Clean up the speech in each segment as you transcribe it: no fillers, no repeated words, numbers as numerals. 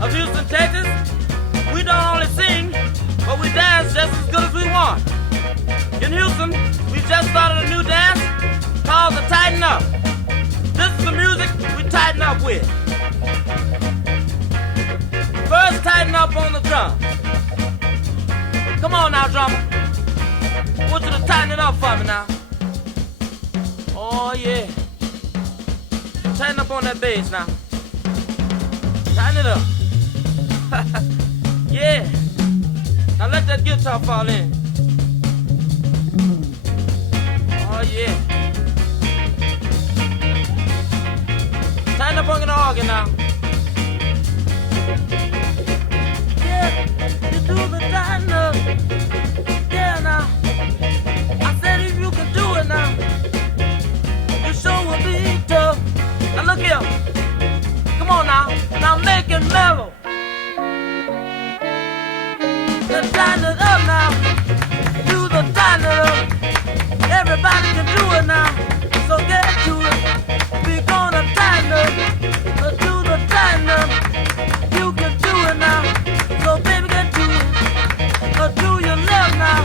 of Houston, Texas. We don't only sing, but we dance just as good as we want. In Houston, we just started a new dance called the Tighten Up. This is the music we tighten up with. First, tighten up on the drums. Come on now, drummer. I want you to tighten it up for me now. Oh, yeah. Tighten up on that bass now. Tighten it up. Yeah. Now let that guitar fall in. Oh, yeah. Tighten up on the organ now. Yeah, you do the tighten up. Yeah, now. I said if you can do it now, you sure will be tough. Now look here. Come on now. Now make it mellow. Then tighten it up now. Do the tighten it up. Everybody can do it now. So get to it. We gonna tighten up. Do the tighten up. You can do it now. So baby get to it. Do your left now.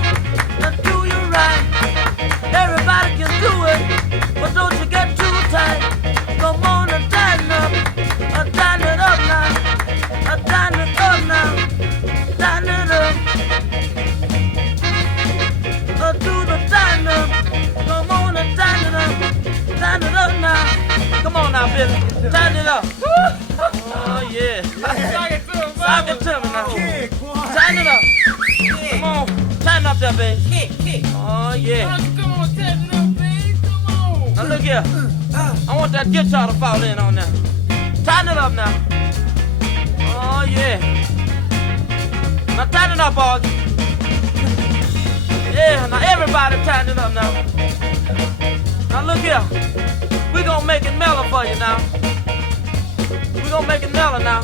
Do your right. Everybody can do it. But don't you get too tight. Come on and tighten up. Tighten it up now. Tighten it up now. Tighten it up. Do the tighten up. Come on and tighten it up. Tighten it up now. Come on now, Billy. Tighten it up. Oh, yeah. Sock it to me now. Tighten it up. Come on. Tighten up that bass. Oh, yeah. Come on, tighten up, baby. Come on. Now look here. I want that guitar to fall in on that. Tighten it up now. Oh, yeah. Now tighten it up, Archie. Yeah, now everybody tighten it up now. Now look here. We gonna make it mellow for you now. We gonna make it mellow now.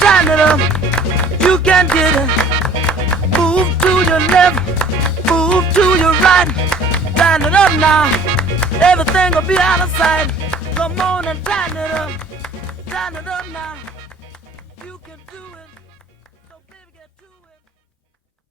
Tighten it up, you can get it. Move to your left, move to your right. Tighten it up now, everything will be out of sight. Come on and tighten it up now. You can do it.